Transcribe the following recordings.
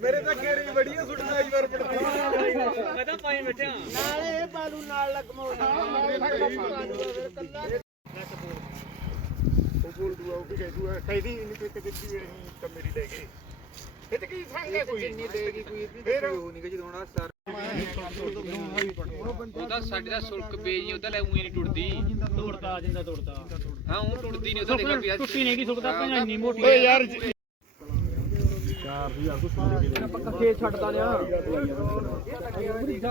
ਮੇਰੇ ਤਾਂ ਗੇੜੀ ਬੜੀ ਆ। ਸੁੱਟਦਾ ਹੀ ਵਾਰ ਪੜਦੀ ਉਹ ਬੋਲ। ਦੂਆ ਉਹ ਵੀ ਕਹਿ ਦੂਆ ਕਹਿੰਦੀ ਨਹੀਂ ਕੋਈ ਕਦੇ ਵੀ ਤਾਂ ਮੇਰੀ ਲੈ ਗਏ ਇਹ ਤੇ ਕੀ ਸੰਗੇ ਕੋਈ? ਜਿੰਨੀ ਦੇਗੀ ਕੋਈ ਇਤਨੀ ਫਿਰ? ਉਹ ਨਹੀਂ ਕਿ ਜਦੋਂ ਆਉਣਾ ਸਰ ਉਹਦਾ ਸਾਡੇ ਦਾ ਸੁਲਕ ਪੇਜ ਨਹੀਂ ਉਹਦਾ ਲੈ ਉਹੀ ਨਹੀਂ ਟੁੱਟਦੀ। ਤੋੜਦਾ ਜਿੰਦਾ ਤੋੜਦਾ ਹਾਂ ਉਹ ਟੁੱਟਦੀ ਨਹੀਂ ਉਹਦਾ ਦੇਖਾ ਪਿਆ ਟੁੱਟੀ ਨਹੀਂ ਕੀ ਸੁੱਕਦਾ ਭੈਣ ਇੰਨੀ ਮੋਟੀ ਓਏ ਯਾਰ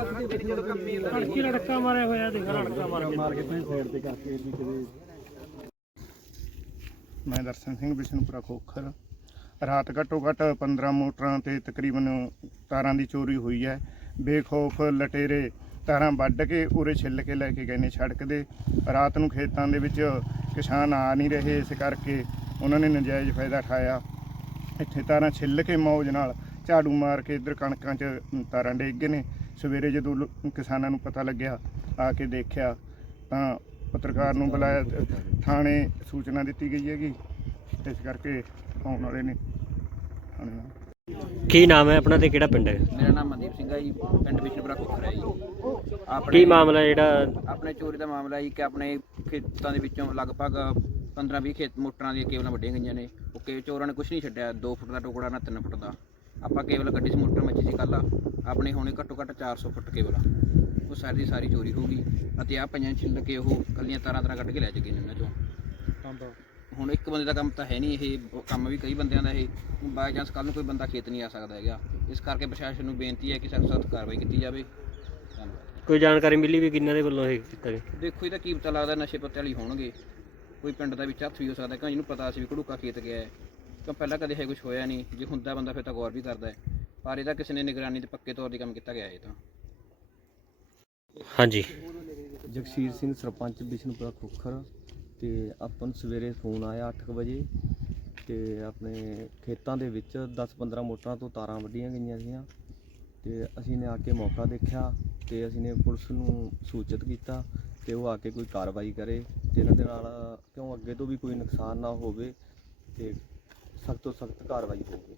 ਲੜਕੀ ਲੜਕਾ ਮਾਰਿਆ ਹੋਇਆ ਦੇਖ ਲੜਕਾ ਮਾਰ ਕੇ। ਮੈਂ ਦਰਸ਼ਨ ਸਿੰਘ ਬਿਸ਼ਨਪੁਰਾ ਖੋਖਰ। ਰਾਤ ਘੱਟੋ ਘੱਟ 15 ਮੋਟਰਾਂ ਤੇ ਤਕਰੀਬਨ ਤਾਰਾਂ ਦੀ ਚੋਰੀ ਹੋਈ ਹੈ। ਬੇਖੌਫ ਲਟੇਰੇ ਤਾਰਾਂ ਵੱਢ ਕੇ ਉਰੇ ਛਿੱਲ ਕੇ ਲੈ ਕੇ ਗਏ ਨੇ ਸੜਕ ਦੇ। ਰਾਤ ਨੂੰ ਖੇਤਾਂ ਦੇ ਵਿੱਚ ਕਿਸਾਨ ਆ ਨਹੀਂ ਰਹੇ ਇਸ ਕਰਕੇ ਉਹਨਾਂ ਨੇ ਨਜਾਇਜ਼ ਫਾਇਦਾ ਉਠਾਇਆ। ਇੱਥੇ ਤਾਰਾਂ ਛਿੱਲ ਕੇ ਮੌਜ ਨਾਲ ਝਾੜੂ ਮਾਰ ਕੇ ਇੱਧਰ ਕਣਕਾਂ 'ਚ ਤਾਰਾਂ ਡਿੱਗ ਗਏ ਨੇ। ਸਵੇਰੇ ਜਦੋਂ ਲੋ- ਕਿਸਾਨਾਂ ਨੂੰ ਪਤਾ ਲੱਗਿਆ, ਆ ਕੇ ਦੇਖਿਆ, ਤਾਂ ਪੱਤਰਕਾਰ ਨੂੰ ਬੁਲਾਇਆ, ਥਾਣੇ ਸੂਚਨਾ ਦਿੱਤੀ ਗਈ ਹੈਗੀ। ਇਸ ਕਰਕੇ ਆਉਣ ਵਾਲੇ ਨੇ। ਥਾਣੇ ਕੀ ਨਾਮ ਹੈ ਆਪਣਾ ਤੇ ਕਿਹੜਾ ਪਿੰਡ ਹੈ? ਮੇਰਾ ਨਾਮ ਮਨਦੀਪ ਸਿੰਘ ਹੈ ਜੀ ਪਿੰਡ ਬਿਸ਼ਨਪੁਰਾ ਕੋਖਰ ਹੈ ਜੀ। ਕੀ ਮਾਮਲਾ ਜਿਹੜਾ? ਆਪਣੇ ਚੋਰੀ ਦਾ ਮਾਮਲਾ ਜੀ ਕਿ ਆਪਣੇ ਖੇਤਾਂ ਦੇ ਵਿੱਚੋਂ ਲਗਭਗ 15-20 ਖੇਤ ਮੋਟਰਾਂ ਦੀਆਂ ਕੇਬਲਾਂ ਵੱਡੀਆਂ ਗਈਆਂ ਨੇ। ਉਹ ਕੇ ਚੋਰਾਂ ਨੇ ਕੁਝ ਨਹੀਂ ਛੱਡਿਆ 2 ਫੁੱਟ ਦਾ ਟੁਕੜਾ ਨਾ 3 ਫੁੱਟ ਦਾ। ਆਪਾਂ ਕੇਬਲ ਗੱਡੀ 'ਚ ਮੋਟਰ ਮੱਚੀ ਸੀ ਕੱਲ ਆਪਣੇ ਹੁਣੇ ਘੱਟੋ ਘੱਟ 400 ਫੁੱਟ ਕੇਬਲ ਆ। ਉਹ ਸਾਰੀ ਦੀ ਸਾਰੀ ਚੋਰੀ ਹੋ ਗਈ। ਅਤੇ ਆ ਪੰਜਾਂ ਛਿੱਲ ਕੇ ਉਹ ਕੱਲੀਆਂ ਤਾਰਾਂ ਤਾਰਾਂ ਕੱਢ ਕੇ ਲੈ ਚੁੱਕੇ ਨੇ ਉਹਨਾਂ ਚੋਂ। ਹੁਣ ਇੱਕ ਬੰਦੇ ਦਾ ਕੰਮ ਤਾਂ ਹੈ ਨਹੀਂ ਇਹ ਕੰਮ ਵੀ ਕਈ ਬੰਦਿਆਂ ਦਾ ਇਹ ਬਾਈ ਚਾਂਸ ਕੱਲ ਨੂੰ ਕੋਈ ਬੰਦਾ ਖੇਤ ਨਹੀਂ ਆ ਸਕਦਾ ਹੈਗਾ। ਇਸ ਕਰਕੇ ਪ੍ਰਸ਼ਾਸਨ ਨੂੰ ਬੇਨਤੀ ਹੈ ਕਿ ਸਖਤ ਸਖਤ ਕਾਰਵਾਈ ਕੀਤੀ ਜਾਵੇ। ਧੰਨਵਾਦ। ਕੋਈ ਜਾਣਕਾਰੀ ਮਿਲੀ ਵੀ ਕਿੰਨਾਂ ਦੇ ਵੱਲੋਂ ਇਹ ਕੀਤਾ ਗਿਆ? ਦੇਖੋ ਇਹਦਾ ਕੀ ਪਤਾ ਲੱਗਦਾ ਨਸ਼ੇ ਪੱਤੇ ਵਾਲੀ ਹੋਣਗੇ। ਕੋਈ ਪਿੰਡ ਦਾ ਵਿੱਚ ਹੱਥ ਵੀ ਹੋ ਸਕਦਾ ਕਿ ਜਿਹਨੂੰ ਪਤਾ ਸੀ ਵੀ ਘੜੂਕਾ ਖੇਤ ਗਿਆ ਹੈ। ਕਿਉਂ ਪਹਿਲਾਂ ਕਦੇ ਹੈ ਕੁਝ ਹੋਇਆ ਨਹੀਂ? ਜੇ ਹੁੰਦਾ ਬੰਦਾ ਫਿਰ ਤਾਂ ਗੌਰ ਵੀ ਕਰਦਾ ਹੈ। ਪਰ ਇਹਦਾ ਕਿਸੇ ਨੇ ਨਿਗਰਾਨੀ ਤੇ ਪੱਕੇ ਤੌਰ ਤੇ ਕੰਮ ਕੀਤਾ ਗਿਆ ਇਹ ਤਾਂ। ਹਾਂਜੀ। ਜਗਸੀਰ ਸਿੰਘ ਸਰਪੰਚ ਬਿਸ਼ਨਪੁਰਾ ਖੋਖਰ। ਤੇ ਆਪਾਂ ਨੂੰ ਸਵੇਰੇ ਫੋਨ ਆਇਆ 8 ਵਜੇ ਤੇ ਆਪਣੇ ਖੇਤਾਂ ਦੇ ਵਿੱਚ 10-15 ਮੋਟਰਾਂ ਤੋਂ ਤਾਰਾਂ ਵੱਢੀਆਂ ਗਈਆਂ ਸੀਗੀਆਂ ਤੇ ਅਸੀਂ ਨੇ ਆ ਕੇ ਮੌਕਾ ਦੇਖਿਆ ਤੇ ਅਸੀਂ ਨੇ ਪੁਲਿਸ ਨੂੰ ਸੂਚਿਤ ਕੀਤਾ ਤੇ ਉਹ ਆ ਕੇ ਕੋਈ ਕਾਰਵਾਈ ਕਰੇ ਤੇ ਇਹਨਾਂ ਦੇ ਨਾਲ ਕਿਉਂ ਅੱਗੇ ਤੋਂ ਵੀ ਕੋਈ ਨੁਕਸਾਨ ਨਾ ਹੋਵੇ ਤੇ ਸਖਤ ਤੋਂ ਸਖਤ ਕਾਰਵਾਈ ਹੋਵੇ।